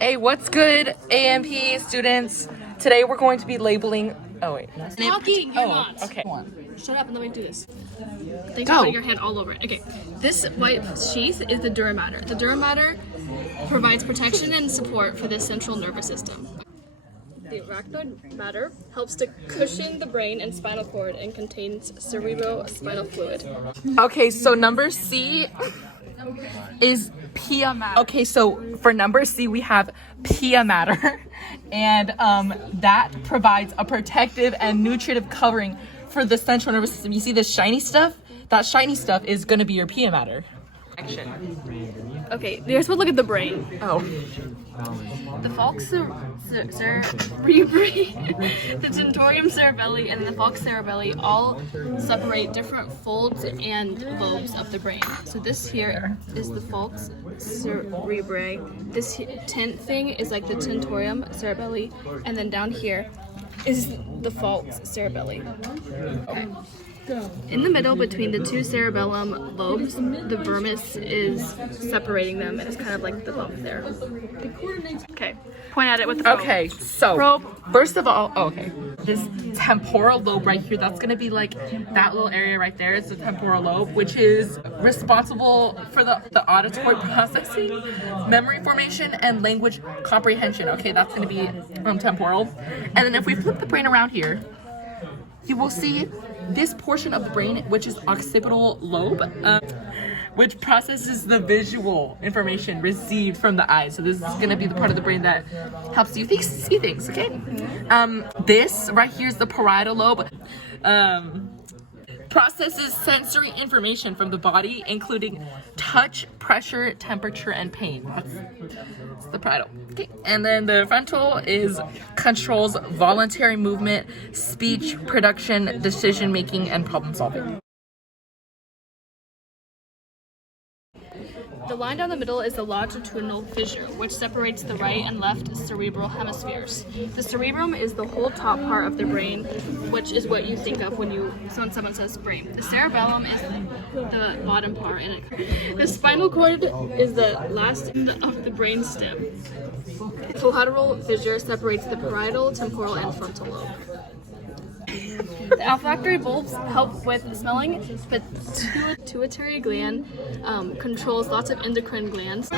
Hey, what's good, AMP students? Today we're going to be labeling. Oh wait, Talking, you're not. Okay. Shut up and let me do this. Thanks Go. for putting your hand all over it. Okay, this white sheath is the dura mater. The dura mater provides protection and support for the central nervous system. The arachnoid matter helps to cushion the brain and spinal cord and contains cerebrospinal fluid. Okay, so number C is pia mater. Okay, so for number C we have pia mater, and that provides a protective and nutritive covering for the central nervous system. You see this shiny stuff? That shiny stuff is gonna be your pia mater. Okay, you're supposed to look at the brain. Oh. The falx cerebri, the tentorium cerebelli, and the falx cerebelli all separate different folds and lobes of the brain. So this here is the falx cerebri. This tent thing is like the tentorium cerebelli, and then down here is the falx cerebelli. Okay. In the middle between the two cerebellum lobes, the vermis is separating them, and it's kind of like the bump there. Okay, point at it with the probe. Okay, so Probe. first of all, this temporal lobe right here, that's gonna be like that little area right there. It's the temporal lobe, which is responsible for the auditory processing, memory formation, and language comprehension. Okay, that's gonna be temporal. And then if we flip the brain around here, you will see this portion of the brain, which is occipital lobe, which processes the visual information received from the eyes. So this is going to be the part of the brain that helps you see things, okay? This right here is the parietal lobe. Processes sensory information from the body, including touch, pressure, temperature, and pain. That's the parietal. Okay. And then the frontal controls voluntary movement, speech, production, decision making, and problem solving. The line down the middle is the longitudinal fissure, which separates the right and left cerebral hemispheres. The cerebrum is the whole top part of the brain, which is what you think of when someone says brain. The cerebellum is the bottom part, and the spinal cord is the last end of the brain stem. The collateral fissure separates the parietal, temporal, and frontal lobe. The olfactory bulbs help with smelling. The pituitary gland controls lots of endocrine glands.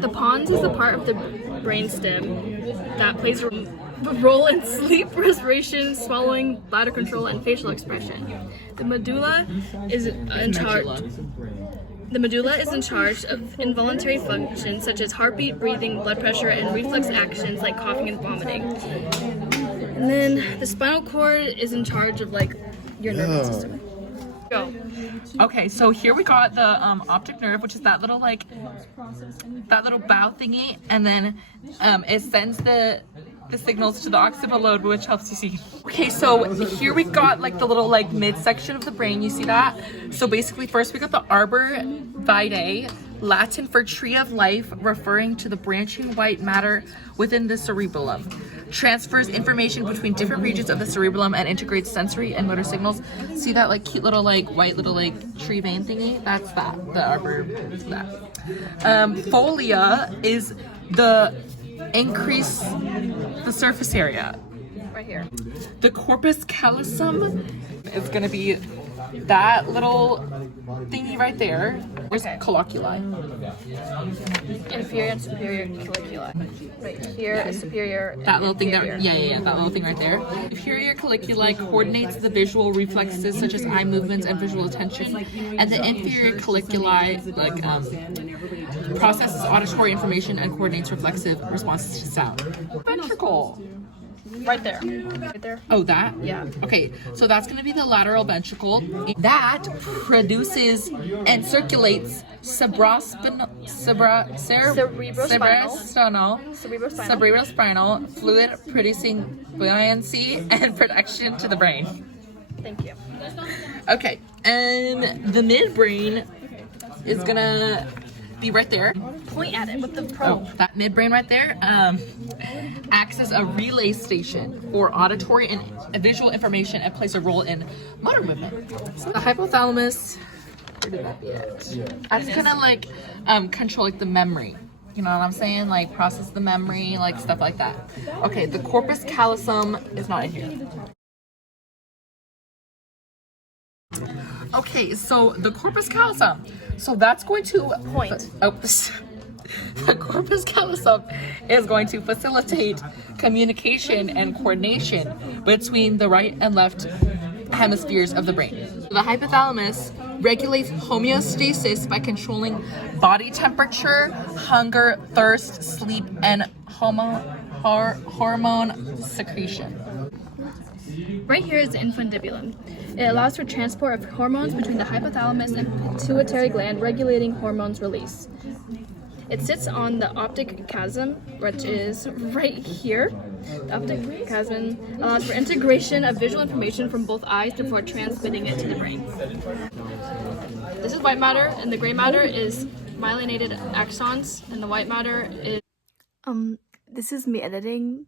The pons is the part of the brainstem that plays a role in sleep, respiration, swallowing, bladder control, and facial expression. The medulla is in charge. The medulla is in charge of involuntary functions such as heartbeat, breathing, blood pressure, and reflex actions like coughing and vomiting. And then the spinal cord is in charge of like your nervous system. Go. Okay, so here we got the optic nerve, which is that little bow thingy, and then it sends the signals to the occipital lobe, which helps you see. Okay, so here we got like the little midsection of the brain. You see that? So basically, first we got the arbor vitae, Latin for tree of life, referring to the branching white matter within the cerebellum. Transfers information between different regions of the cerebellum and integrates sensory and motor signals. See that cute little white little tree vein thingy? That's that. The arbor is that. Folia is the increase the surface area. Right here. The corpus callosum is going to be that little thingy right there. There's coloculi. Inferior and superior colliculi. Right here is superior. That little thing there. Yeah. That little thing right there. Inferior colliculi coordinates the visual reflexes such as eye movements and visual attention, and the inferior colliculi processes auditory information and coordinates reflexive responses to sound. Ventricle. Right there. Right there. Oh, that? Yeah. Okay, so that's going to be the lateral ventricle. That produces and circulates cerebrospinal fluid, producing buoyancy and production to the brain. Thank you. Okay, and the midbrain is going to be right there. Point at it with the probe. Oh, that midbrain right there acts as a relay station for auditory and visual information and plays a role in motor movement. So the hypothalamus Where did that be at? That's kind of like control like the memory. You know what I'm saying? Like process the memory, like stuff like that. Okay, the corpus callosum is not in here. Okay, so the corpus callosum. So that's going to Point. The corpus callosum is going to facilitate communication and coordination between the right and left hemispheres of the brain. The hypothalamus regulates homeostasis by controlling body temperature, hunger, thirst, sleep, and hormone secretion. Right here is the infundibulum. It allows for transport of hormones between the hypothalamus and pituitary gland, regulating hormones release. It sits on the optic chiasm, which is right here. The optic chiasm allows for integration of visual information from both eyes before transmitting it to the brain. This is white matter, and the gray matter is myelinated axons, and the white matter is... This is me editing.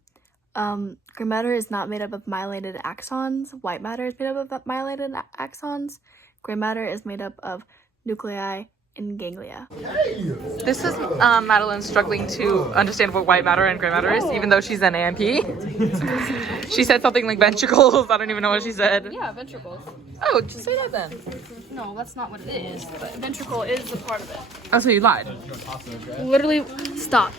Gray matter is not made up of myelinated axons. White matter is made up of myelinated axons. Gray matter is made up of nuclei and ganglia. This is Madeline struggling to understand what white matter and gray matter is, even though she's an AMP. She said something like ventricles. I don't even know what she said. Yeah, ventricles. Oh, just say that then. No, that's not what it is, but ventricle is a part of it. Oh, so you lied. Literally, stop.